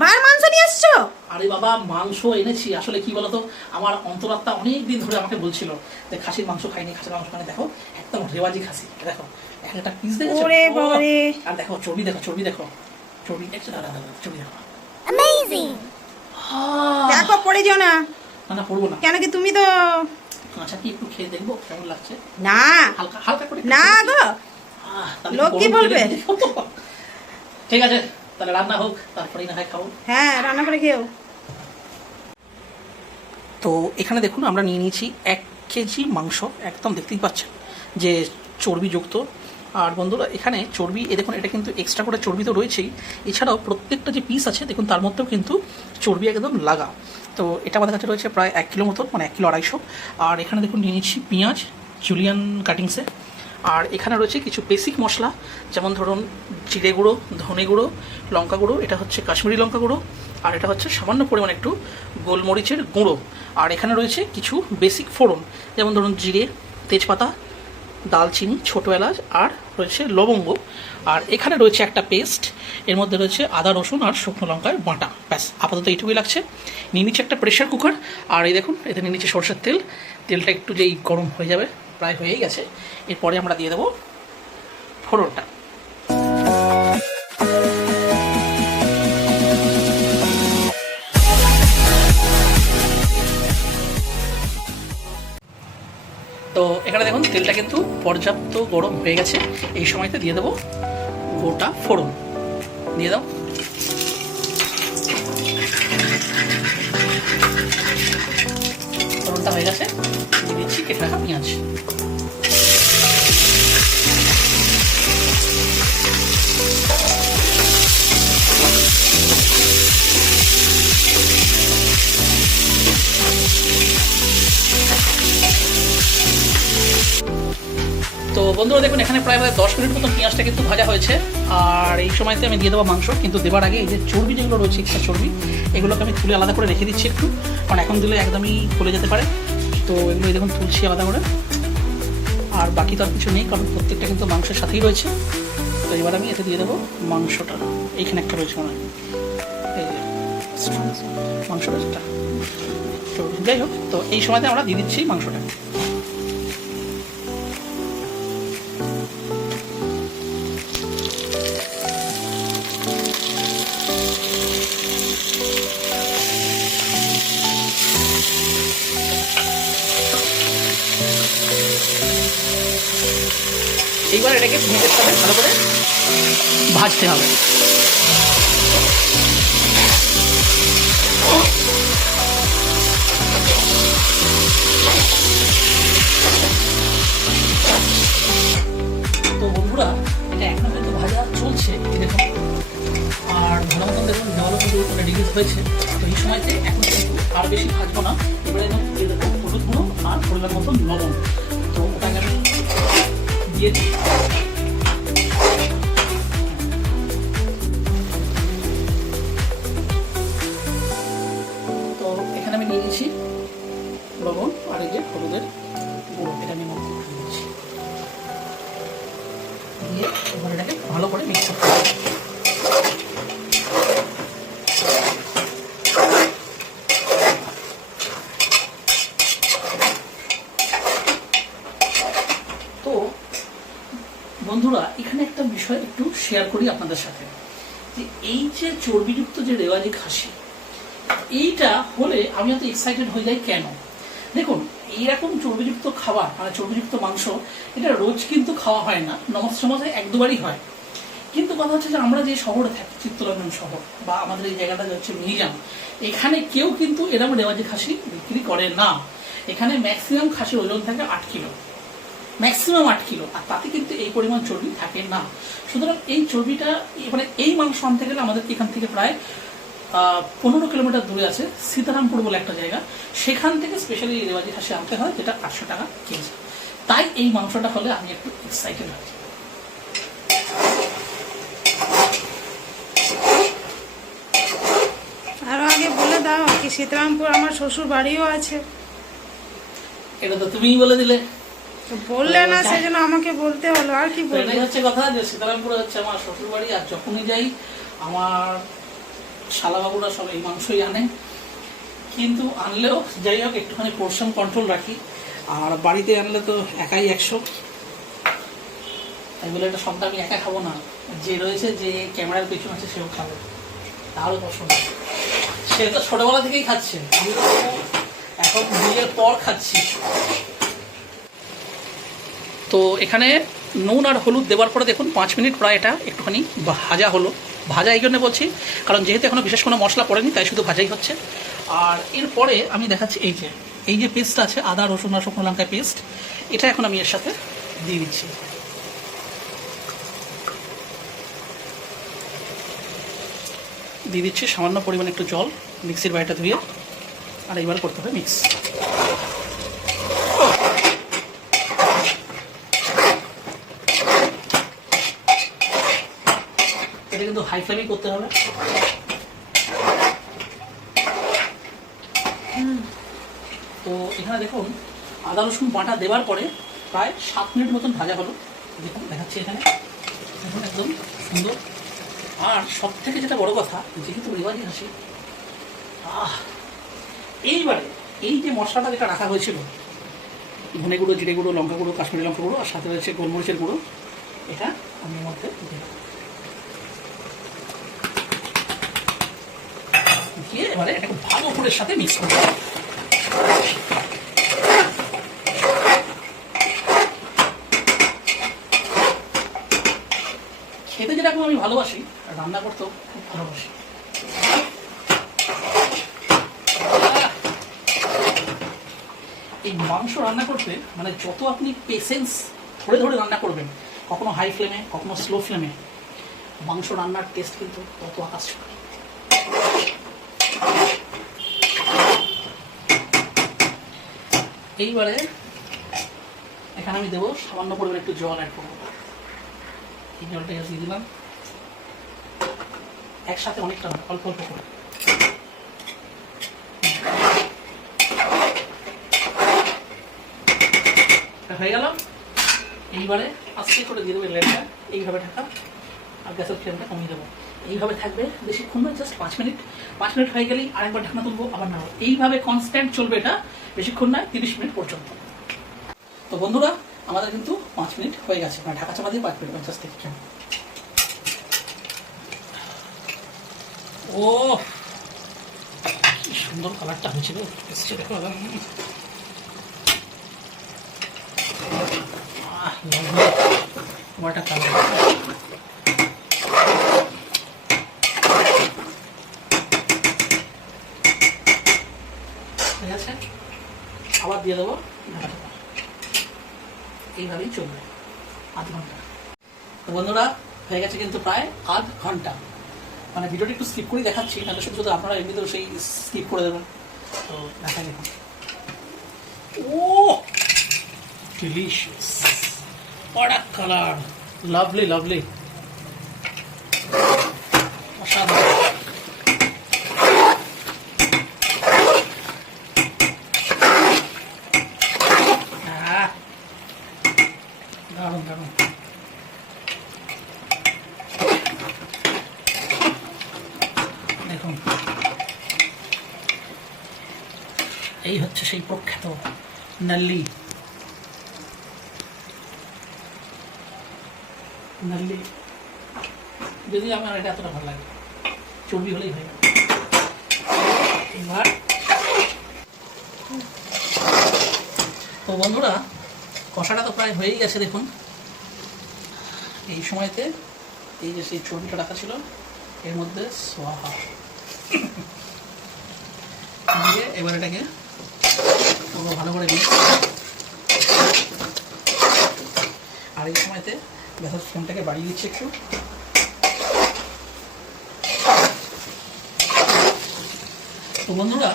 আবার মাংস নিয়ে এসছো? আরে বাবা, মাংস এনেছি। আসলে কি বলতো, আমার অন্তরাত্মা অনেক দিন ধরে আমাকে বলছিল যে খাসির মাংস খাইনি, খাসির মাংস খাইনি। দেখো একদম রেওয়াজি খাসি, দেখো একটা পিস দেখেছো? ওরে বাবারে, আর দেখো চর্বি, দেখো চর্বি, দেখো চর্বি দেখছো? দাদা দাদা চর্বি দেখো। Amazing! দেখো পড়ে যাও না। না না, পড়বো না। কেন কি তুমি তো আচ্ছা, কি একটু খেয়ে দেখবো কেমন লাগছে? না হালকা হালকা করে না গো, তাহলে লোক কি গরম বলবে? তেলে দিও। ঠিক আছে, তাহলে রান্না হোক, তারপরেই না হয় খাবো। হ্যাঁ রান্না করে খেও। তো এখানে দেখুন আমরা নিয়ে নিয়েছি 1 কেজি মাংস, একদম দেখতেই পাচ্ছেন যে চর্বিযুক্ত। আর বন্ধুরা এখানে চর্বি, দেখুন এটা কিন্তু এক্সট্রা করে চর্বি তো রয়েছেই, এছাড়াও প্রত্যেকটা যে পিস আছে দেখুন তার মধ্যেও কিন্তু চর্বি একদম লাগা। তো এটা আমাদের কাছে রয়েছে প্রায় 1 কিলো মতন, মানে 1 কিলো 250। আর এখানে দেখুন নিয়ে নিচ্ছি পেঁয়াজ জুলিয়ান কাটিংসে। আর এখানে রয়েছে কিছু বেসিক মশলা, যেমন ধরুন জিরে গুঁড়ো, ধনে গুঁড়ো, লঙ্কা গুঁড়ো, এটা হচ্ছে কাশ্মীরি লঙ্কা গুঁড়ো, আর এটা হচ্ছে সামান্য পরিমাণ একটু গোলমরিচের গুঁড়ো। আর এখানে রয়েছে কিছু বেসিক ফোড়ন, যেমন ধরুন জিরে, তেজপাতা, দালচিনি, ছোটো এলাচ, আর রয়েছে লবঙ্গ। আর এখানে রয়েছে একটা পেস্ট, এর মধ্যে রয়েছে আদা রসুন আর শুকনো লঙ্কার বাটা। ব্যাস, আপাতত এইটুকুই লাগছে। নিয়ে নিচ্ছে একটা প্রেশার কুকার, আর এই দেখুন এতে নিয়ে নিচ্ছে সরষের তেল। তেলটা একটু যেই গরম হয়ে যাবে, প্রায় হয়েই গেছে, এরপরে আমরা দিয়ে দেবো ফোড়নটা। তো এখানে দেখুন তেলটা কিন্তু পর্যাপ্ত গরম হয়ে গেছে, এই সময়তে দিয়ে দেবো গোটা ফোড়ন। দিয়ে দাও। ফোড়নটা হয়ে গেছে, দিয়ে দিচ্ছি কেটে রাখা পেঁয়াজ। তো বন্ধুরা দেখুন এখানে প্রায় 10 মিনিট মতন পেঁয়াজটা কিন্তু ভাজা হয়েছে। আর এই সময়তে আমি দিয়ে দেবো মাংস, কিন্তু দেওয়ার আগে এই যে চর্বি যেগুলো রয়েছে, এক্সট্রা চর্বি, এগুলোকে আমি তুলে আলাদা করে রেখে দিচ্ছি একটু, কারণ এখন দিলে একদমই গলে যেতে পারে। তো এগুলো দেখুন তুলছি আলাদা করে। আর বাকি তো আর কিছু নেই, কারণ প্রত্যেকটা কিন্তু মাংসের সাথেই রয়েছে। তো এবার আমি এতে দিয়ে দেবো মাংসটা। এইখানে একটা রয়েছে মনে হয়, এই যে মাংসটা। তো যাই হোক, তো এই সময়তে আমরা দিয়ে দিচ্ছি মাংসটা। এইবার এটাকে ভেজে সাথে ভালো করে ভাজতে হবে। তো বন্ধুরা এটা এখনো কিন্তু ভাজা চলছে, দেখুন। আর ভালো মতন দেখুন জলও কিন্তু রিলিজ হয়েছে। তো এই সময়তে এখন কিন্তু আর বেশি ভাজবো না, এবারে দিয়ে দেবো হলুদ গুঁড়ো আর পরিমাণ মতন লবণ। তো ওটাকে আমি দিয়ে দিই। তো এখানে আমি নিয়ে নিয়েছি লবণ আর এই যে হলুদের গুঁড়ো, এটা আমি মধ্যে দিয়ে দিচ্ছি। দিয়ে এবার এটাকে ভালো করে মিক্স করতে হবে। তো বন্ধুরা এখানে একটা বিষয় একটু শেয়ার করি আপনাদের সাথে, যে এই যে চর্বিযুক্ত যে রেওয়াজি খাসি, এইটা হলে আমি এত এক্সাইটেড হয়ে যাই কেন? দেখুন এইরকম চর্বিযুক্ত খাবার, মানে চর্বিযুক্ত মাংস, এটা রোজ কিন্তু খাওয়া হয় না, সমাজে 1-2বারই হয়। কিন্তু কথা হচ্ছে যে আমরা যে শহরে থাকি, চিত্তরঞ্জন শহর, বা আমাদের এই জায়গাটা হচ্ছে মিহিজাম, এখানে কেউ কিন্তু এরকম রেওয়াজি খাসি বিক্রি করে না। এখানে ম্যাক্সিমাম খাসির ওজন থাকে 8 কিলো, ম্যাক্সিমাম 8 কিলো, আর তাতে কিন্তু এই পরিমাণ চর্বি থাকে না। সুতরাং এই চর্বিটা, মানে এই মাংস আনতে গেলে আমাদেরকে এখান থেকে প্রায় 15 কিলোমিটার দূরে আছে সীতারামপুর বলে একটা জায়গা, সেখান থেকে স্পেশালি রেওয়াজি খাসি আনতে হয়, যেটা 800 টাকা কেজি। তাই এই মাংসটা হলে আমি একটু এক্সাইটেড হই। আরো আগে বলে দাও কি, সীতারামপুর আমার শ্বশুর বাড়িও আছে। এটা তো তুমিই বলে দিলে, বললে না, সেজন্য আমাকে বলতে হলো। আর কি বলবো, এটাই হচ্ছে কথা, যে সীতারামপুরে হচ্ছে আমার শ্বশুর বাড়ি। আর যখনই যাই আমার শালাবাবুরা সব এই মাংসই আনে, কিন্তু আনলেও যাই হোক একটুখানি পোর্শন কন্ট্রোল রাখি। আর বাড়িতে আনলে তো একাই 100, তাই বলে এটা সবটা আমি একা খাবো না, যে রয়েছে যে ক্যামেরার পেছনে আছে সেও খাবে, তারও পছন্দ। সে তো ছোটবেলা থেকেই খাচ্ছে, আমি তো এখন বিয়ের পর খাচ্ছি। তো এখানে নুন আর হলুদ দেওয়ার পরে দেখুন 5 মিনিট প্রায় এটা একটুখানি ভাজা হলো। ভাজা এই জন্য বলছি কারণ যেহেতু এখনও বিশেষ কোনো মশলা পড়েনি, তাই শুধু ভাজাই হচ্ছে। আর এরপরে আমি দেখাচ্ছি এই যে পেস্ট আছে, আদা রসুন আর শুকনো লঙ্কা পেস্ট, এটা এখন আমি এর সাথে দিয়ে দিচ্ছি। দিয়ে দিচ্ছি সামান্য পরিমাণে একটু জল, মিক্সির বাটিটা ধুয়ে, আর এইবার করতে হবে মিক্স। এটা কিন্তু হাই ফ্লেমেই করতে হবে। তো এখানে দেখুন আদা রসুন বাটা দেওয়ার পরে প্রায় 7 মিনিট মতন ভাজা হলো। দেখুন দেখাচ্ছি এখানে, দেখুন একদম সুন্দর। আর সব থেকে যেটা বড় কথা, যেহেতু রেওয়াজি হাসি, এইবারে এই যে মশলাটা যেটা রাখা হয়েছিল, ধনে গুঁড়ো, জিরে গুঁড়ো, লঙ্কা গুঁড়ো, কাশ্মীরি লঙ্কা গুঁড়ো, আর সাথে রয়েছে গোলমরিচের গুঁড়ো, এটা আমি মধ্যে দিয়ে এবারে এটা খুব ভালো করে সাথে মিক্স করব। খেতে যেরকম আমি ভালোবাসি, রান্না করতেও খুব ভালোবাসি। এই মাংস রান্না করতে মানে যত আপনি পেশেন্স ধরে ধরে রান্না করবেন, কখনো হাই ফ্লেমে কখনো স্লো ফ্লেমে, মাংস রান্নার টেস্ট কিন্তু তত আকাশ ছোঁয়া। এইবারে এখানে আমি দেবো সামান্য পরিমাণে একটু জল অ্যাড করবো। এই জলটা দিয়ে দিলাম একসাথে, অনেকটা অল্প অল্প করে। হয়ে গেল। এইবারে আস্তে করে দিয়ে দেবো লেটটা, এইভাবে ঢাকা, আর গ্যাসের ফ্লেমটা কমিয়ে দেবো। এইভাবে থাকবে বেশিক্ষণ নয়, জাস্ট 5 মিনিট। 5 মিনিট হয়ে গেলেই আরেকবার ঢাকনা তুলবো, আবার নাড়বো। এইভাবে কনস্ট্যান্ট চলবে এটা, বেশিক্ষণ নয়, 30 মিনিট পর্যন্ত। তো বন্ধুরা আমাদের কিন্তু 5 মিনিট হয়ে গেছে, মানে ঢাকা চাপা দিয়ে 5 মিনিট 50 থেকে। ও কি সুন্দর কালারটা হয়েছিল, এসছে দেখো দাদা। একটা কালার ঠিক আছে, আবার দিয়ে দেবো ঢাকা। এইভাবেই চলবে আধ ঘন্টা। তো বন্ধুরা হয়ে গেছে কিন্তু প্রায় আধ ঘন্টা। মানে ভিডিওটা একটু স্কিপ করে দেখাচ্ছি, তাহলে শুধু শুধু আপনারা এমনিতেও সেই স্কিপ করে দেবেন। তো দেখা দেখুন, ও delicious, what a color, lovely lovely, অসাধারণ। দারুণ দারুণ। দেখুন এই হচ্ছে সেই প্রখ্যাত নাল্লি। নাল্লি যদি আমার এটা এতটা ভালো লাগে, চর্বি হলেই হয়ে যাবে। এবার তো বন্ধুরা কষাটা তো প্রায় হয়েই গেছে। দেখুন এই সময়তে এই যে সেই চর্বিটা রাখা ছিল এর মধ্যে সোয়াহা দিয়ে এবার এটাকে পুরো ভালো করে মিক্স। আর এই সময়তে গ্যাসের ফ্লেমটাকে বাড়িয়ে দিচ্ছি একটু। তো বন্ধুরা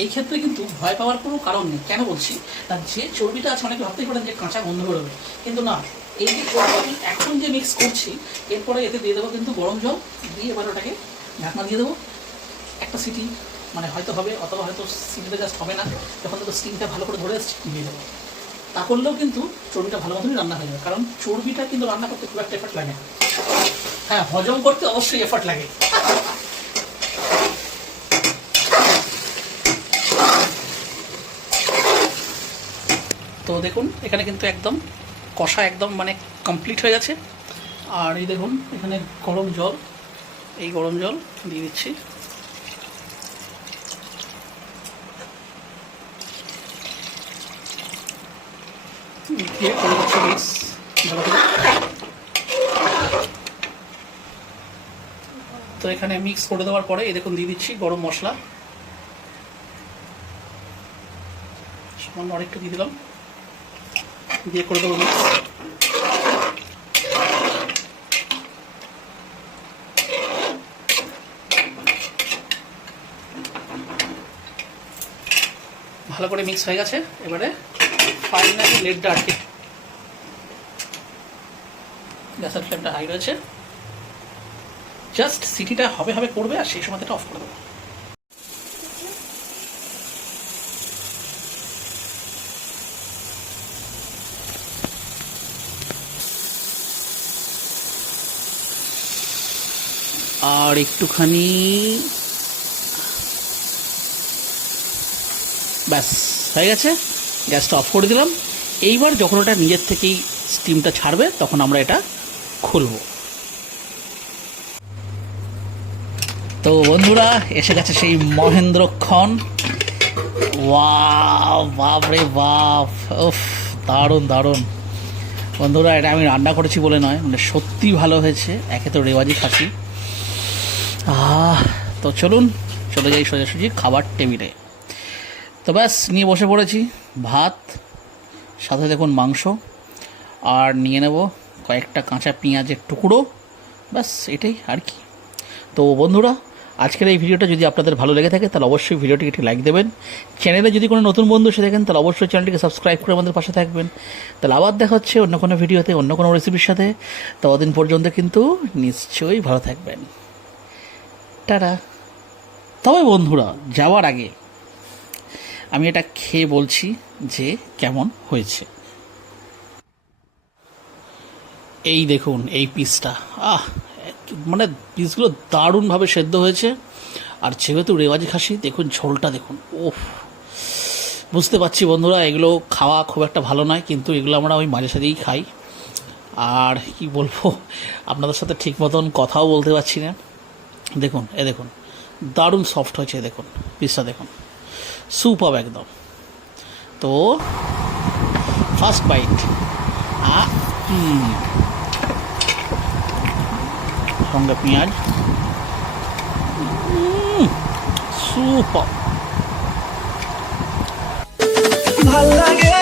এই ক্ষেত্রে কিন্তু ভয় পাওয়ার কোনো কারণ নেই। কেন বলছি, তার যে চর্বিটা আছে অনেকে ভাবতেই পারেন যে কাঁচা গন্ধ বেরোবে, কিন্তু না। এই যে চর্বি আমি এখন যে মিক্স করছি, এরপরে এতে দিয়ে দেবো কিন্তু গরম জল দিয়ে এবার ওটাকে ঢাকনা দিয়ে দেবো। একটা সিটি মানে হয়তো হবে, অথবা হয়তো সিটিটা জাস্ট হবে না, যখন তো স্টিমটা ভালো করে ধরে এসছে দিয়ে দেবো। তা করলেও কিন্তু চর্বিটা ভালো মতনই রান্না হয়ে যাবে, কারণ চর্বিটা কিন্তু রান্না করতে খুব একটা এফার্ট লাগে না। হ্যাঁ, হজম করতে অবশ্যই এফার্ট লাগে। তো দেখুন এখানে কিন্তু একদম কষা একদম মানে কমপ্লিট হয়ে গেছে। আর এই দেখুন এখানে গরম জল, এই গরম জল দিয়ে দিচ্ছি। দিয়ে করে দিচ্ছি মিক্স ভালো করে। তো এখানে মিক্স করে দেওয়ার পরে এই দেখুন দিয়ে দিচ্ছি গরম মশলা, সামান্য আরেকটু দিয়ে দিলাম, দিয়ে করে দেবো মিক্স। ভালো করে মিক্স হয়ে গেছে। এবারে ফাইনালি লেডটা আটকে, গ্যাসের ফ্লেমটা হাই রয়েছে, জাস্ট সিটিটা হবে হবে করবে আর সেই সময় এটা অফ করে দেবো। আর একটুখানি ব্যাস হয়ে গেছে, গ্যাসটা অফ করে দিলাম। এইবার যখন ওটা নিজের থেকেই স্টিমটা ছাড়বে তখন আমরা এটা খুলব। তো বন্ধুরা এসে গেছে সেই মহেন্দ্রক্ষণ। ওয়াও, বাপ রে বাপ, উফ দারুণ দারুণ বন্ধুরা। এটা আমি রান্না করেছি বলে নয়, মানে সত্যি ভালো হয়েছে। একে তো রেওয়াজি খাসি। তো চলুন চলে যাই সোজাসুজি খাবার টেবিলে। তো ব্যাস নিয়ে বসে পড়েছি, ভাত সাথে দেখুন মাংস, আর নিয়ে নেব কয়েকটা কাঁচা পেঁয়াজের টুকরো, ব্যাস এটাই আর কি। তো বন্ধুরা আজকের এই ভিডিওটা যদি আপনাদের ভালো লেগে থাকে তাহলে অবশ্যই ভিডিওটিকে একটি লাইক দেবেন। চ্যানেলে যদি কোনো নতুন বন্ধু এসে থাকেন তাহলে অবশ্যই চ্যানেলটিকে সাবস্ক্রাইব করে আমাদের পাশে থাকবেন। তাহলে আবার দেখা হচ্ছে অন্য কোনো ভিডিওতে, অন্য কোনো রেসিপির সাথে। ততদিন পর্যন্ত কিন্তু নিশ্চয়ই ভালো থাকবেন। টাটা। তবে বন্ধুরা যাওয়ার আগে আমি এটা খেয়ে বলছি যে কেমন হয়েছে। এই দেখুন এই পিসটা, মানে পিসগুলো দারুণভাবে সেদ্ধ হয়েছে। আর যেহেতু রেওয়াজি খাসি, দেখুন ঝোলটা দেখুন, ওফ। বুঝতে পারছি বন্ধুরা এগুলো খাওয়া খুব একটা ভালো নয়, কিন্তু এগুলো আমরা ওই মাঝে সাঝেই খাই। আর কি বলবো, আপনাদের সাথে ঠিক মতন কথাও বলতে পারছি না। দেখুন দেখুন দারুণ সফট হয়েছে, দেখুন পিসটা দেখুন, সুপার একদম। তো ফার্স্ট বাইট, সঙ্গে পেঁয়াজ, সুপার ভাল লাগে।